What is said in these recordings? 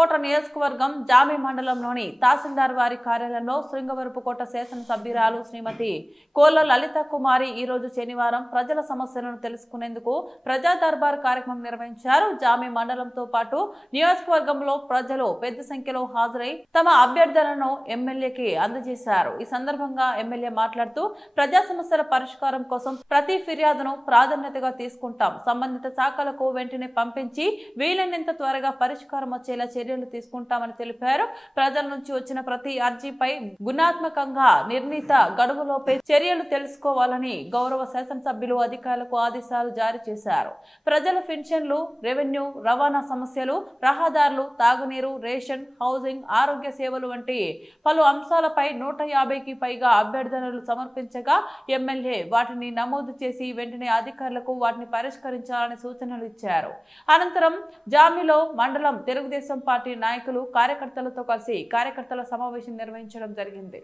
శృంగవరపుకోట నియోజకవర్గం జామి మండలంలోని తహసీల్దార్ వారి కార్యాలయంలో శృంగవరపుకోట శాసనసభ్యురాలు శ్రీమతి కోళ్ల లలిత కుమారి ఈ రోజు శనివారం ప్రజల సమస్యలను తెలుసుకునేందుకు ప్రజా దర్బార్ కార్యక్రమం నిర్వహించారు. జామి మండలంతో పాటు నియోజకవర్గంలో ప్రజలు పెద్ద సంఖ్యలో హాజరై తమ అభ్యర్థులను ఎమ్మెల్యేకి అందజేశారు. ఈ సందర్భంగా ఎమ్మెల్యే మాట్లాడుతూ ప్రజా సమస్యల పరిష్కారం కోసం ప్రతి ఫిర్యాదును ప్రాధాన్యతగా తీసుకుంటాం. సంబంధిత శాఖలకు వెంటనే పంపించి వీలైనంత త్వరగా పరిష్కారం వచ్చేలా చర్యలు తీసుకుంటామని తెలిపారు. ప్రజల నుంచి వచ్చిన ప్రతి అర్జీపై గుణాత్మకంగా నిర్ణీత గడువులోపే చర్యలు తెలుసుకోవాలని గౌరవ శాసనసభ్యులు అధికారులకు ఆదేశాలు జారీ చేశారు. ప్రజల పెన్షన్లు, రెవెన్యూ, రవాణా సమస్యలు, రహదారులు, తాగునీరు, రేషన్, హౌసింగ్, ఆరోగ్య సేవలు వంటి పలు అంశాలపై 150కి పైగా అభ్యర్థనలు సమర్పించగా ఎమ్మెల్యే వాటిని నమోదు చేసి వెంటనే అధికారులకు వాటిని పరిష్కరించాలని సూచనలు ఇచ్చారు. అనంతరం జామిలో మండలం తెలుగుదేశం పార్టీ నాయకులు కార్యకర్తలతో కలిసి కార్యకర్తల సమావేశం నిర్వహించడం జరిగింది.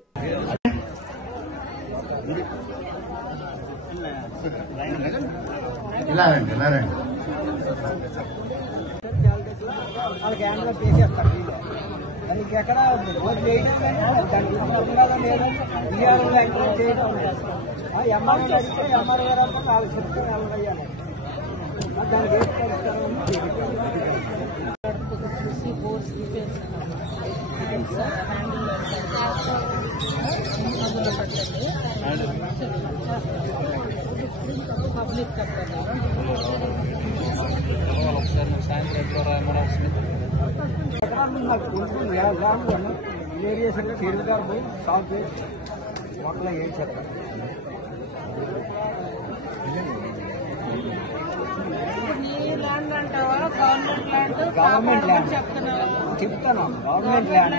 గవర్నమెంట్ ల్యాండ్ చెప్తాను, గవర్నమెంట్ ల్యాండ్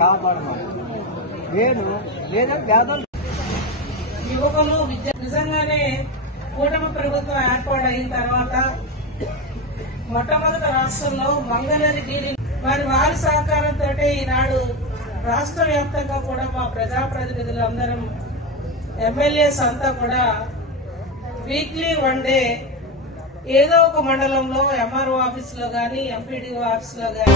కాపాడమని లేదు లేదా గ్యాదర్ యువకులు నిజంగానే కూటమి ప్రభుత్వం ఏర్పాటైన తర్వాత మొట్టమొదటి రాష్ట్రంలో మంగళగిరి డీడీ వారి సహకారంతో ఈనాడు రాష్ట్ర వ్యాప్తంగా కూడా మా ప్రజాప్రతినిధులందరం ఎమ్మెల్యేస్ అంతా కూడా వీక్లీ 1 డే ఏదో ఒక మండలంలో ఎంఆర్ఓ ఆఫీస్ లో గానీ, ఎంపీడీఓ ఆఫీస్ లో గానీ